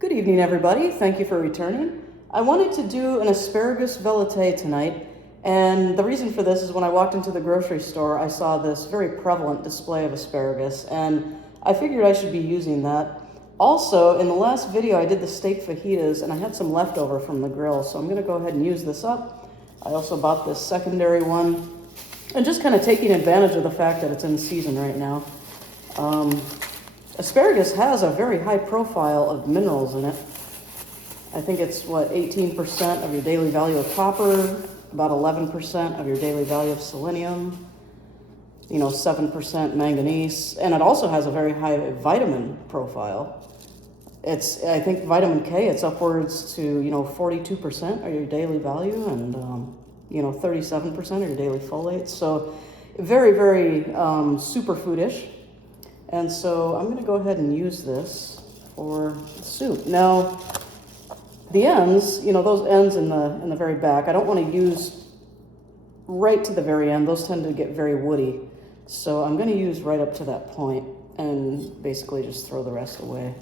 Good evening, everybody. Thank you for returning. I wanted to do an asparagus veloute tonight, and the reason for this is when I walked into the grocery store, I saw this very prevalent display of asparagus, and I figured I should be using that. Also, in the last video, I did the steak fajitas, and I had some leftover from the grill, so I'm going to go ahead and use this up. I also bought this secondary one, and just kind of taking advantage of the fact that it's in season right now. Asparagus has a very high profile of minerals in it. I think it's, 18% of your daily value of copper, about 11% of your daily value of selenium, 7% manganese, and it also has a very high vitamin profile. I think vitamin K, it's upwards to, 42% of your daily value and, 37% of your daily folate. So very, very superfoodish. And so I'm going to go ahead and use this for the soup. Now, the ends, those ends in the very back, I don't want to use right to the very end. Those tend to get very woody. So I'm going to use right up to that point and basically just throw the rest away.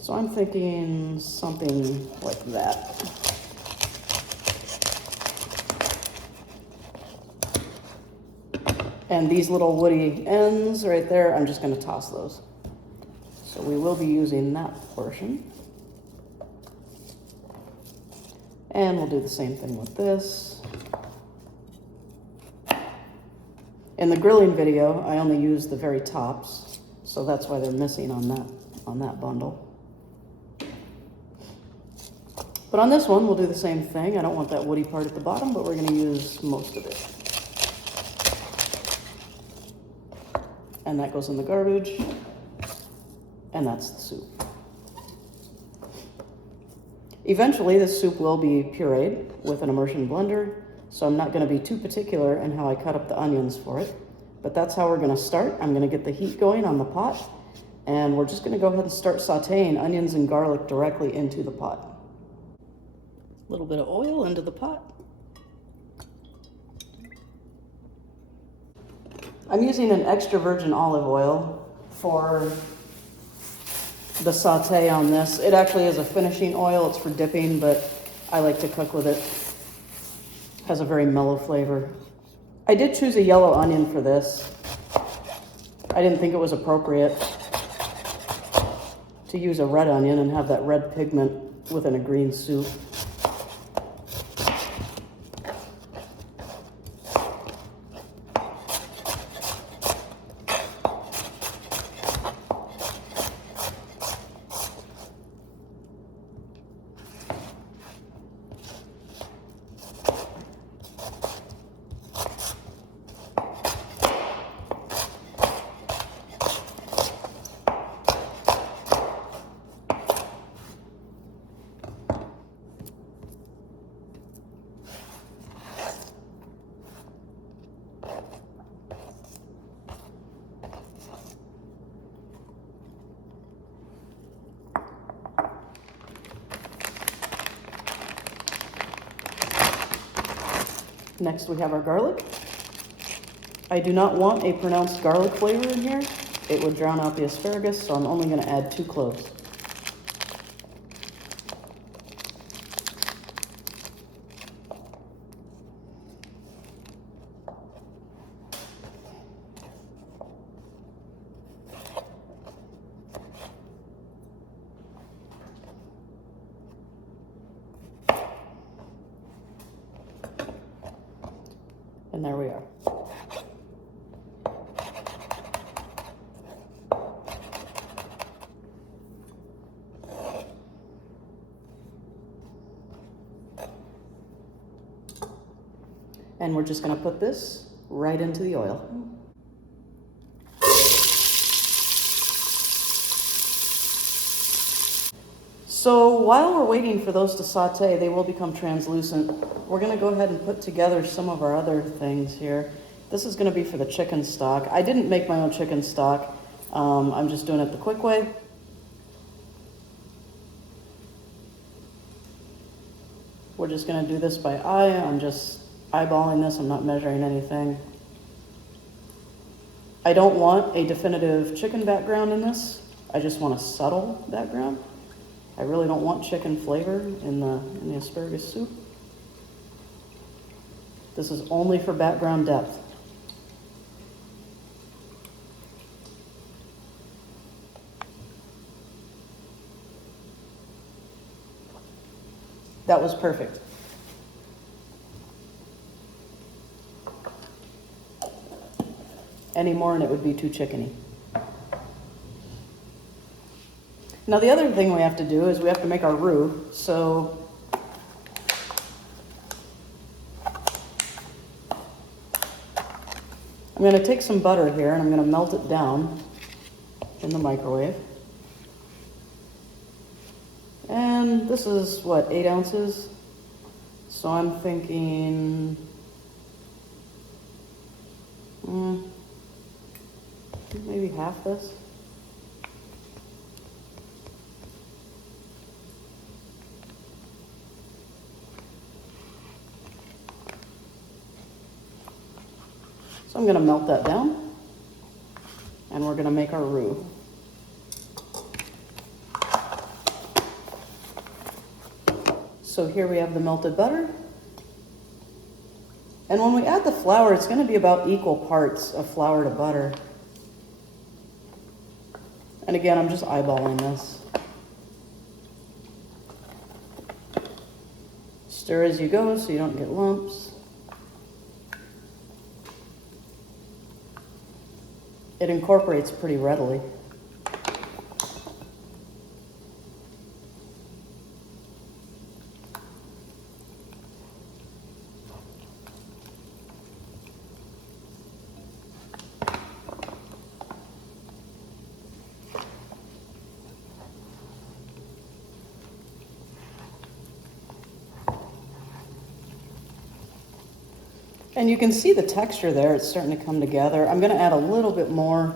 So I'm thinking something like that. And these little woody ends right there, I'm just going to toss those. So we will be using that portion. And we'll do the same thing with this. In the grilling video, I only used the very tops, so that's why they're missing on that bundle. But on this one, we'll do the same thing. I don't want that woody part at the bottom, but we're going to use most of it. And that goes in the garbage, and that's the soup. Eventually, this soup will be pureed with an immersion blender, so I'm not going to be too particular in how I cut up the onions for it, but that's how we're going to start. I'm going to get the heat going on the pot, and we're just going to go ahead and start sauteing onions and garlic directly into the pot. A little bit of oil into the pot. I'm using an extra virgin olive oil for the saute on this. It actually is a finishing oil. It's for dipping, but I like to cook with it. It has a very mellow flavor. I did choose a yellow onion for this. I didn't think it was appropriate to use a red onion and have that red pigment within a green soup. Next, we have our garlic. I do not want a pronounced garlic flavor in here. It would drown out the asparagus, so I'm only going to add 2 cloves. And there we are. And we're just going to put this right into the oil. So while we're waiting for those to saute, they will become translucent. We're going to go ahead and put together some of our other things here. This is going to be for the chicken stock. I didn't make my own chicken stock. I'm just doing it the quick way. We're just going to do this by eye. I'm just eyeballing this. I'm not measuring anything. I don't want a definitive chicken background in this. I just want a subtle background. I really don't want chicken flavor in the asparagus soup. This is only for background depth. That was perfect. Any more and it would be too chickeny. Now the other thing we have to do is we have to make our roux. So I'm going to take some butter here and I'm going to melt it down in the microwave. And this is what, 8 ounces? So I'm thinking maybe half this. So I'm going to melt that down, and we're going to make our roux. So here we have the melted butter. And when we add the flour, it's going to be about equal parts of flour to butter. And again, I'm just eyeballing this. Stir as you go so you don't get lumps. It incorporates pretty readily. And you can see the texture there, it's starting to come together. I'm going to add a little bit more.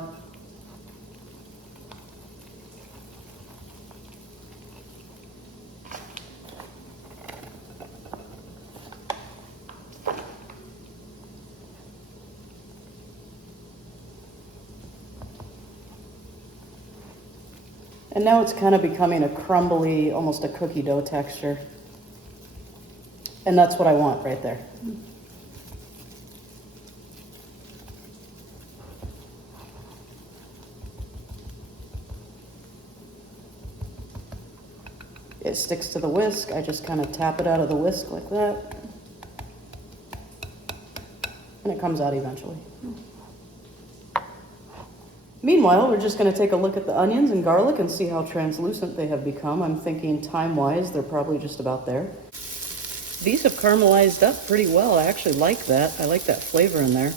And now it's kind of becoming a crumbly, almost a cookie dough texture. And that's what I want right there. It sticks to the whisk. I just kind of tap it out of the whisk like that. And it comes out eventually. Meanwhile, we're just going to take a look at the onions and garlic and see how translucent they have become. I'm thinking time-wise, they're probably just about there. These have caramelized up pretty well. I actually like that. I like that flavor in there.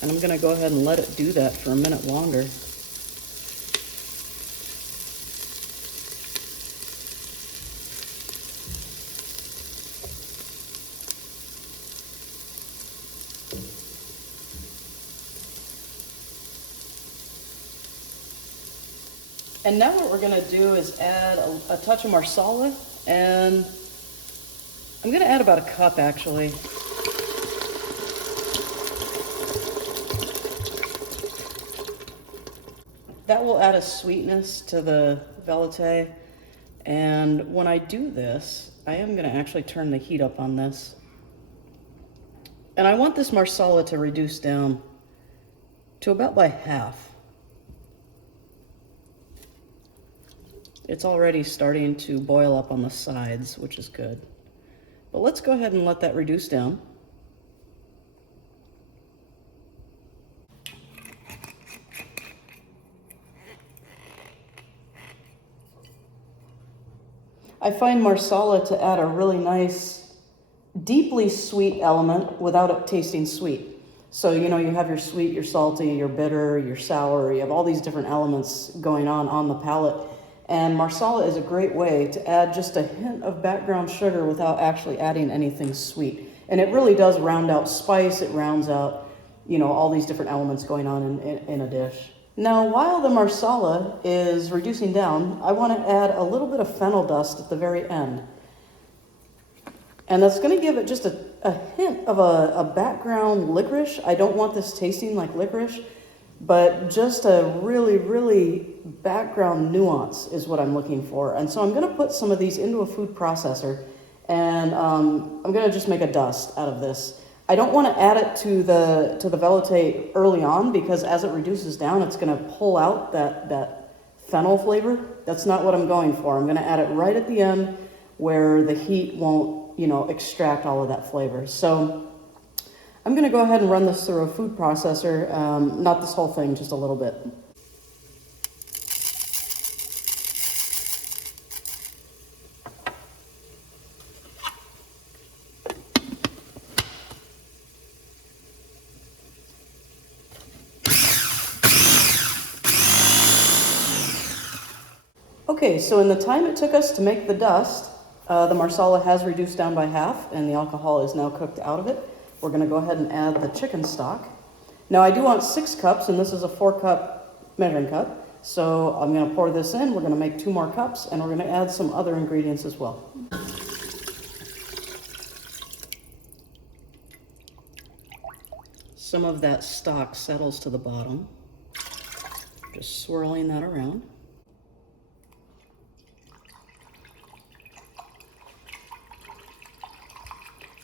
And I'm going to go ahead and let it do that for a minute longer. And now what we're going to do is add a touch of marsala, and I'm going to add about a cup actually. That will add a sweetness to the veloute, and when I do this, I am going to actually turn the heat up on this. And I want this marsala to reduce down to about by half. It's already starting to boil up on the sides, which is good. But let's go ahead and let that reduce down. I find marsala to add a really nice, deeply sweet element without it tasting sweet. So, you know, you have your sweet, your salty, your bitter, your sour, you have all these different elements going on the palate. And marsala is a great way to add just a hint of background sugar without actually adding anything sweet. And it really does round out spice, it rounds out, you know, all these different elements going on in a dish. Now, while the marsala is reducing down, I want to add a little bit of fennel dust at the very end. And that's going to give it just a hint of a background licorice. I don't want this tasting like licorice, but just a really, really background nuance is what I'm looking for. And so I'm going to put some of these into a food processor, and I'm going to just make a dust out of this. I don't want to add it to the veloute early on, because as it reduces down, it's going to pull out that fennel flavor. That's not what I'm going for. I'm going to add it right at the end where the heat won't, extract all of that flavor. So I'm going to go ahead and run this through a food processor, not this whole thing, just a little bit. Okay, so in the time it took us to make the dust, the marsala has reduced down by half, and the alcohol is now cooked out of it. We're going to go ahead and add the chicken stock. Now I do want 6 cups, and this is a 4-cup measuring cup. So I'm going to pour this in, we're going to make 2 more cups, and we're going to add some other ingredients as well. Some of that stock settles to the bottom. Just swirling that around.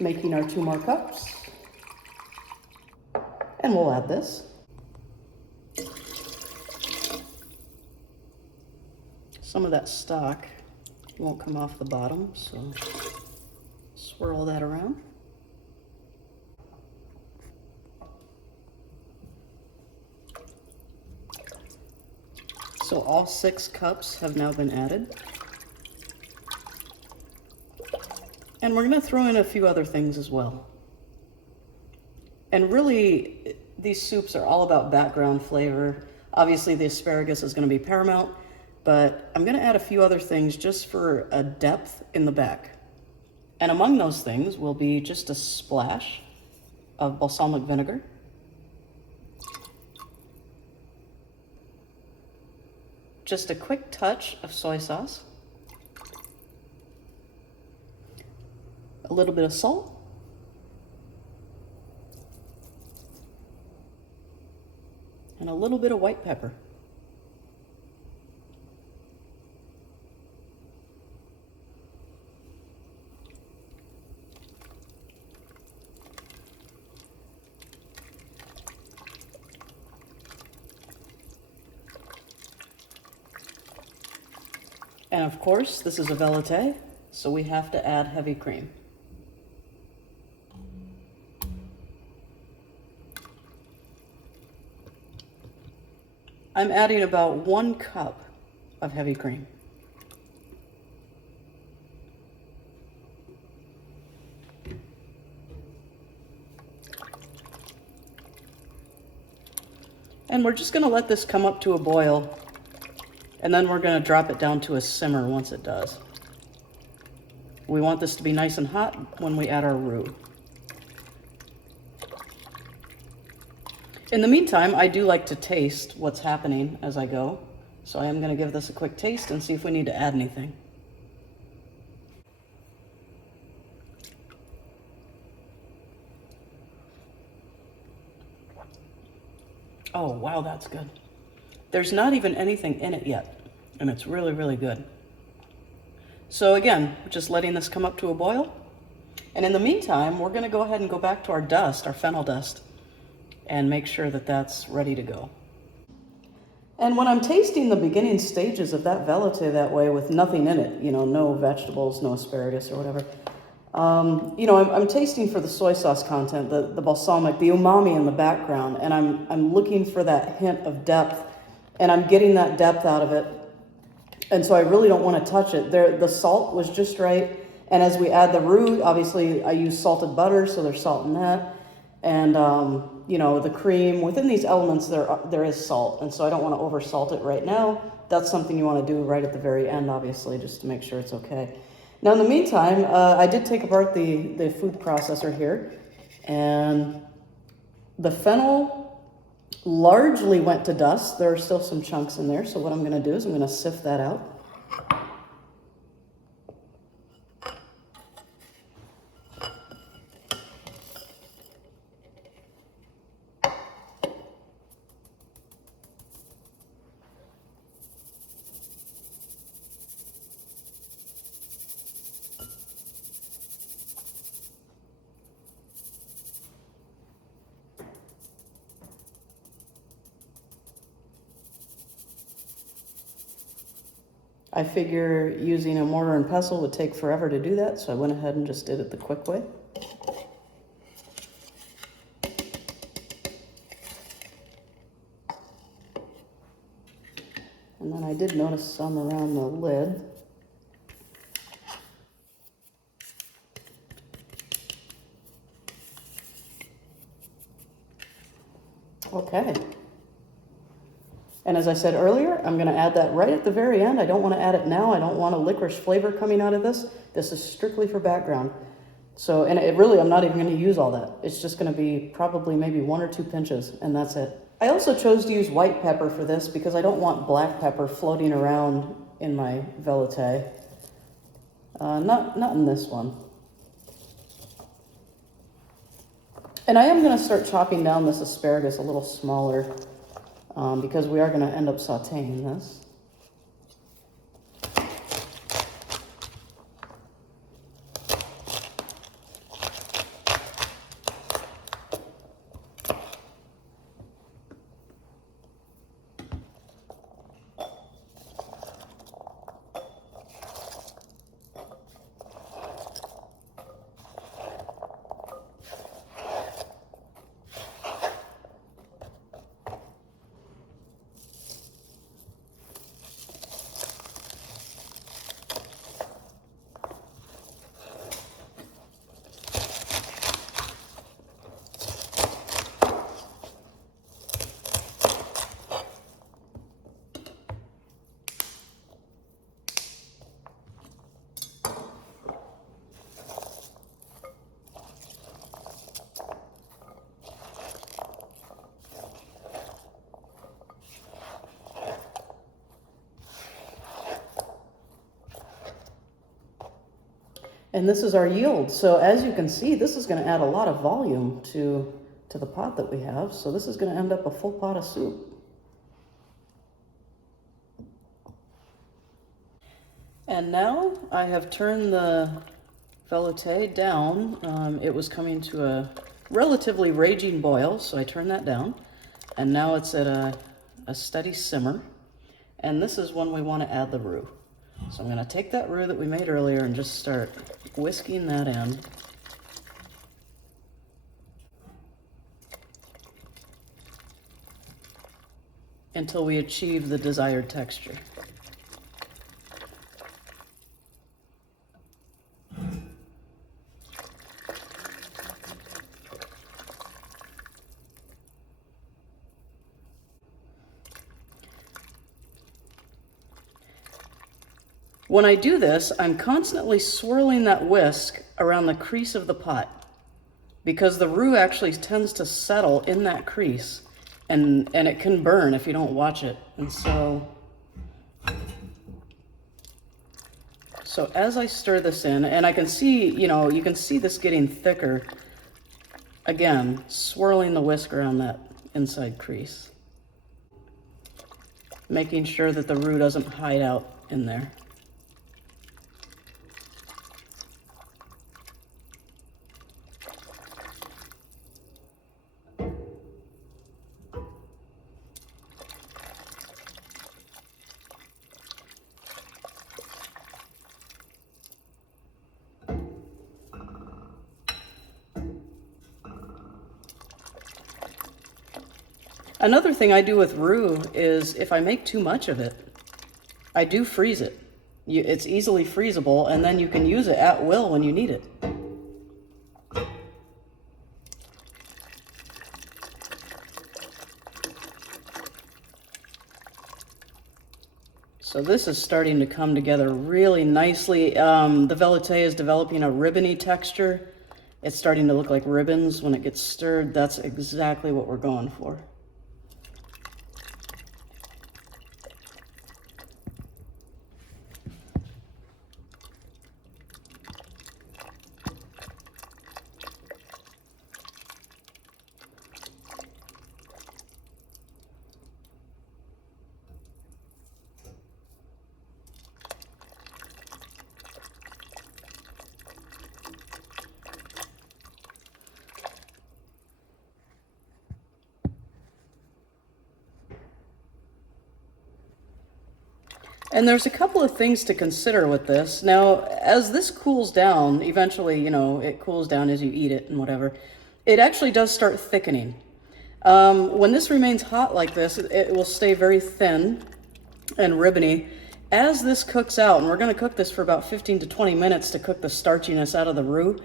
Making our 2 more cups. And we'll add this. Some of that stock won't come off the bottom, so swirl that around. So all 6 cups have now been added. And we're going to throw in a few other things as well. And really, these soups are all about background flavor. Obviously, the asparagus is going to be paramount, but I'm going to add a few other things just for a depth in the back. And among those things will be just a splash of balsamic vinegar, just a quick touch of soy sauce, a little bit of salt, and a little bit of white pepper. And of course, this is a veloute, so we have to add heavy cream. I'm adding about 1 cup of heavy cream. And we're just going to let this come up to a boil, and then we're going to drop it down to a simmer once it does. We want this to be nice and hot when we add our roux. In the meantime, I do like to taste what's happening as I go, so I am going to give this a quick taste and see if we need to add anything. Oh, wow, that's good. There's not even anything in it yet, and it's really, really good. So again, just letting this come up to a boil. And in the meantime, we're going to go ahead and go back to our dust, our fennel dust, and make sure that that's ready to go. And when I'm tasting the beginning stages of that veloute that way with nothing in it, no vegetables, no asparagus or whatever, I'm tasting for the soy sauce content, the balsamic, the umami in the background, and I'm looking for that hint of depth, and I'm getting that depth out of it. And so I really don't want to touch it. The salt was just right. And as we add the roux, obviously I use salted butter, so there's salt in that. And, the cream, within these elements, there is salt. And so I don't want to over salt it right now. That's something you want to do right at the very end, obviously, just to make sure it's okay. Now, in the meantime, I did take apart the food processor here. And the fennel largely went to dust. There are still some chunks in there. So what I'm going to do is I'm going to sift that out. I figure using a mortar and pestle would take forever to do that, so I went ahead and just did it the quick way. And then I did notice some around the lid. Okay. And as I said earlier, I'm going to add that right at the very end. I don't want to add it now. I don't want a licorice flavor coming out of this. This is strictly for background. So, and it really, I'm not even going to use all that. It's just going to be probably maybe 1 or 2 pinches, and that's it. I also chose to use white pepper for this because I don't want black pepper floating around in my veloute. Not in this one. And I am going to start chopping down this asparagus a little smaller because we are going to end up sauteing this. And this is our yield. So as you can see, this is going to add a lot of volume to the pot that we have. So this is going to end up a full pot of soup. And now I have turned the veloute down. It was coming to a relatively raging boil, so I turned that down. And now it's at a steady simmer. And this is when we want to add the roux. So I'm going to take that roux that we made earlier and just start whisking that in. Until we achieve the desired texture. When I do this, I'm constantly swirling that whisk around the crease of the pot because the roux actually tends to settle in that crease and it can burn if you don't watch it. And so as I stir this in, and I can see, you can see this getting thicker, again, swirling the whisk around that inside crease, making sure that the roux doesn't hide out in there. Another thing I do with roux is if I make too much of it, I do freeze it. It's easily freezable, and then you can use it at will when you need it. So this is starting to come together really nicely. The veloute is developing a ribbony texture. It's starting to look like ribbons when it gets stirred. That's exactly what we're going for. And there's a couple of things to consider with this. Now, as this cools down, eventually, you know, it cools down as you eat it and whatever, it actually does start thickening. When this remains hot like this, it will stay very thin and ribbony. As this cooks out, and we're going to cook this for about 15 to 20 minutes to cook the starchiness out of the roux,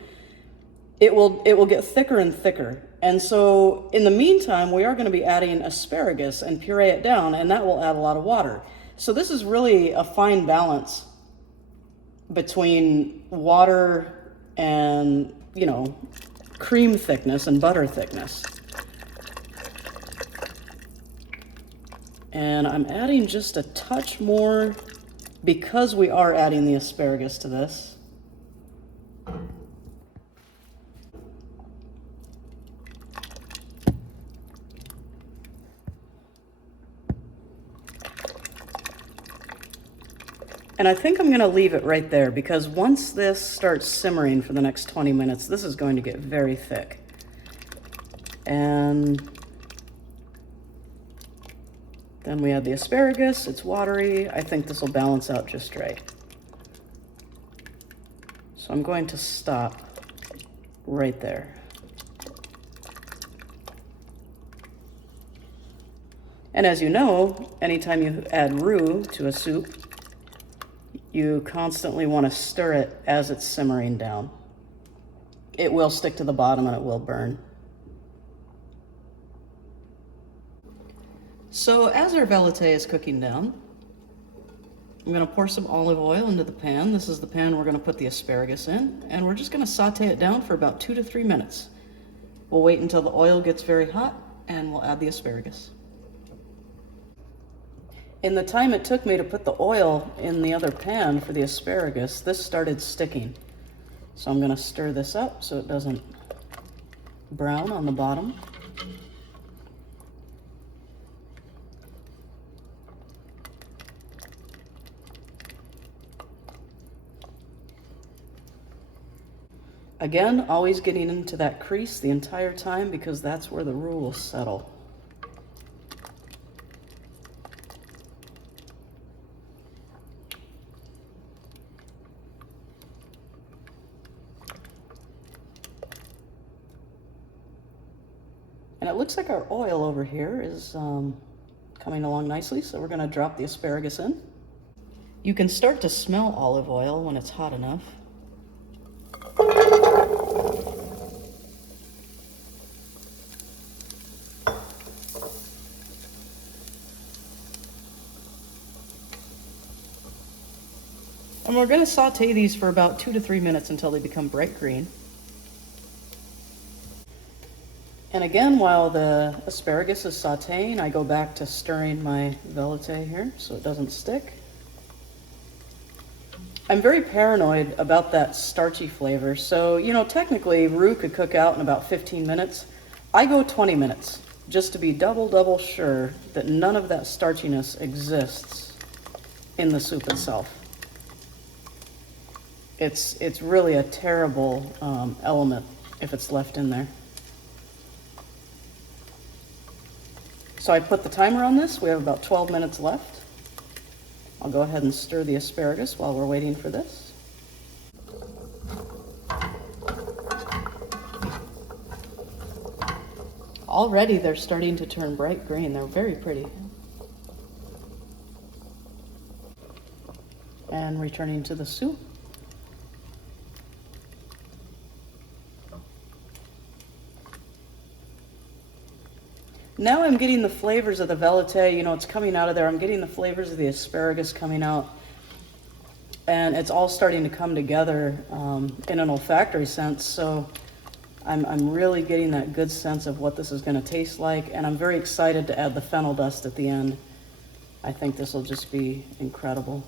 it will get thicker and thicker. And so in the meantime, we are going to be adding asparagus and puree it down, and that will add a lot of water. So this is really a fine balance between water and, you know, cream thickness and butter thickness. And I'm adding just a touch more because we are adding the asparagus to this. And I think I'm going to leave it right there because once this starts simmering for the next 20 minutes, this is going to get very thick. And then we add the asparagus. It's watery. I think this will balance out just right. So I'm going to stop right there. And as you know, anytime you add roux to a soup, you constantly want to stir it as it's simmering down. It will stick to the bottom and it will burn. So as our veloute is cooking down, I'm going to pour some olive oil into the pan. This is the pan we're going to put the asparagus in, and we're just going to saute it down for about 2 to 3 minutes. We'll wait until the oil gets very hot and we'll add the asparagus. In the time it took me to put the oil in the other pan for the asparagus, this started sticking. So I'm going to stir this up so it doesn't brown on the bottom. Again, always getting into that crease the entire time because that's where the roux will settle. And it looks like our oil over here is coming along nicely, so we're going to drop the asparagus in. You can start to smell olive oil when it's hot enough. And we're going to saute these for about 2 to 3 minutes until they become bright green. And again, while the asparagus is sauteing, I go back to stirring my veloute here so it doesn't stick. I'm very paranoid about that starchy flavor. So, you know, technically roux could cook out in about 15 minutes. I go 20 minutes just to be double sure that none of that starchiness exists in the soup itself. It's really a terrible element if it's left in there. So I put the timer on this. We have about 12 minutes left. I'll go ahead and stir the asparagus while we're waiting for this. Already they're starting to turn bright green. They're very pretty. And returning to the soup. Now I'm getting the flavors of the veloute, you know, it's coming out of there. I'm getting the flavors of the asparagus coming out. And it's all starting to come together in an olfactory sense. So I'm really getting that good sense of what this is going to taste like. And I'm very excited to add the fennel dust at the end. I think this will just be incredible.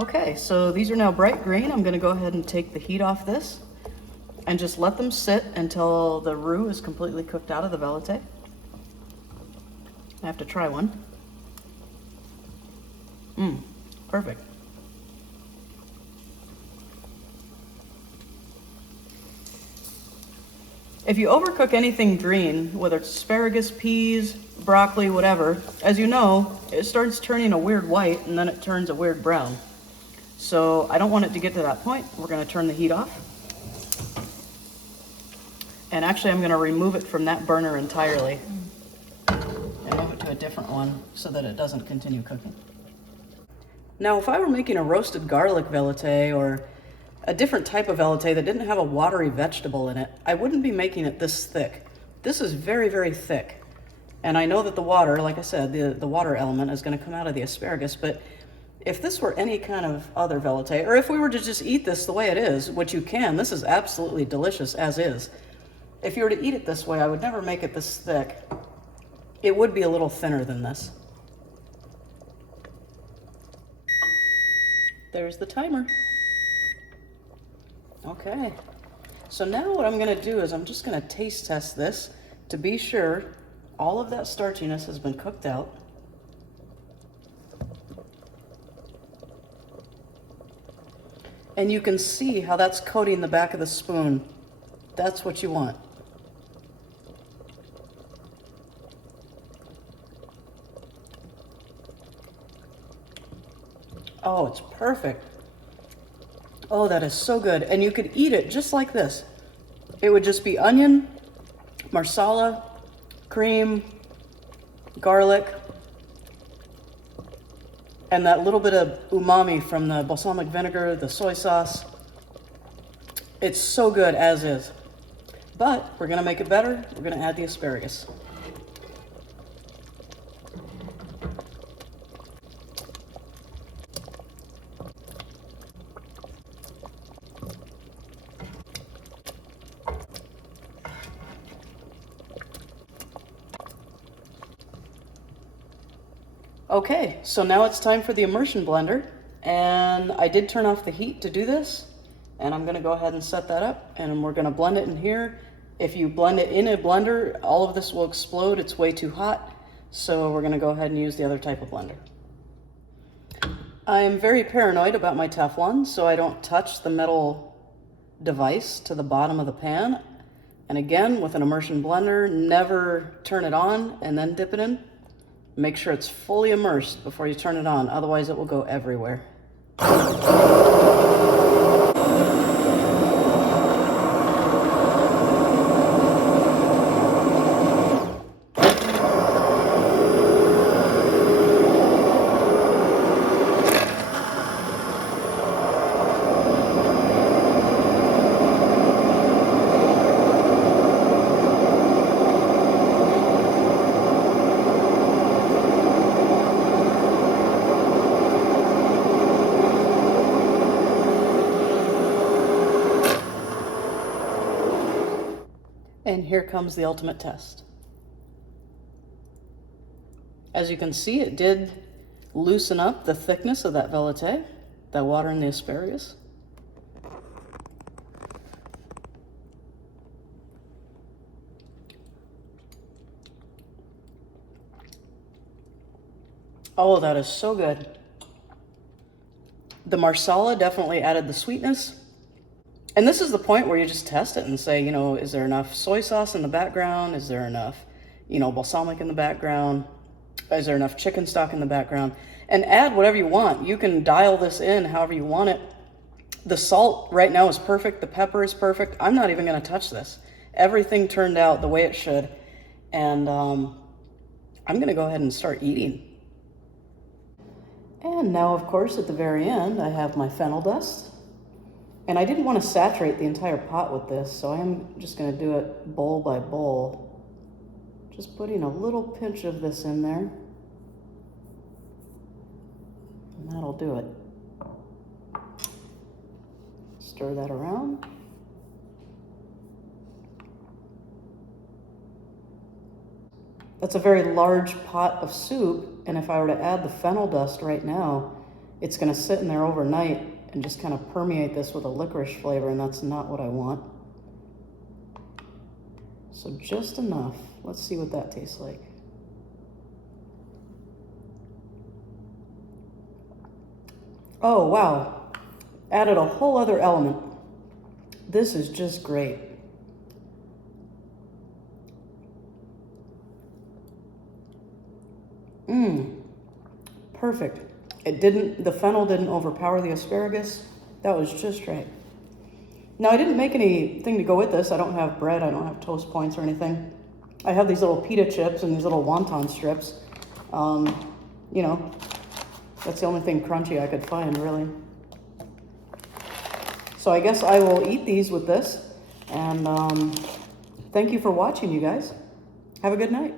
Okay, so these are now bright green. I'm going to go ahead and take the heat off this. and just let them sit until the roux is completely cooked out of the veloute. I have to try one. Perfect. If you overcook anything green, whether it's asparagus, peas, broccoli, whatever, as you know, it starts turning a weird white and then it turns a weird brown. So I don't want it to get to that point. We're going to turn the heat off. And actually I'm going to remove it from that burner entirely and move it to a different one so that it doesn't continue cooking. Now if I were making a roasted garlic veloute or a different type of veloute that didn't have a watery vegetable in it, I wouldn't be making it this thick. This is very, very thick. And I know that the water, like I said, the water element is going to come out of the asparagus, but if this were any kind of other veloute, or if we were to just eat this the way it is, which you can, this is absolutely delicious as is. If you were to eat it this way, I would never make it this thick. It would be a little thinner than this. There's the timer. Okay, so now what I'm going to do is I'm just going to taste test this to be sure all of that starchiness has been cooked out. And you can see how that's coating the back of the spoon. That's what you want. Oh, it's perfect. Oh, that is so good. And you could eat it just like this. It would just be onion, marsala, cream, garlic, and that little bit of umami from the balsamic vinegar, the soy sauce. It's so good as is. But we're gonna make it better. We're gonna add the asparagus. Okay, so now it's time for the immersion blender, and I did turn off the heat to do this, and I'm gonna go ahead and set that up, and we're gonna blend it in here. If you blend it in a blender, all of this will explode. It's way too hot, so we're gonna go ahead and use the other type of blender. I'm very paranoid about my Teflon, so I don't touch the metal device to the bottom of the pan. And again, with an immersion blender, never turn it on and then dip it in. Make sure it's fully immersed before you turn it on, otherwise it will go everywhere. And here comes the ultimate test. As you can see, it did loosen up the thickness of that veloute, that water in the asparagus. Oh, that is so good. The marsala definitely added the sweetness. And this is the point where you just test it and say, you know, is there enough soy sauce in the background? Is there enough, you know, balsamic in the background? Is there enough chicken stock in the background? And add whatever you want. You can dial this in however you want it. The salt right now is perfect. The pepper is perfect. I'm not even going to touch this. Everything turned out the way it should. And I'm going to go ahead and start eating. And now, of course, at the very end, I have my fennel dust. And I didn't want to saturate the entire pot with this, so I'm just going to do it bowl by bowl. Just putting a little pinch of this in there. And that'll do it. Stir that around. That's a very large pot of soup, and if I were to add the fennel dust right now, it's going to sit in there overnight and just kind of permeate this with a licorice flavor, and that's not what I want. So just enough. Let's see what that tastes like. Oh, wow. Added a whole other element. This is just great. Perfect. The fennel didn't overpower the asparagus. That was just right. Now, I didn't make anything to go with this. I don't have bread. I don't have toast points or anything. I have these little pita chips and these little wonton strips. You know, that's the only thing crunchy I could find, really. So I guess I will eat these with this. And thank you for watching, you guys. Have a good night.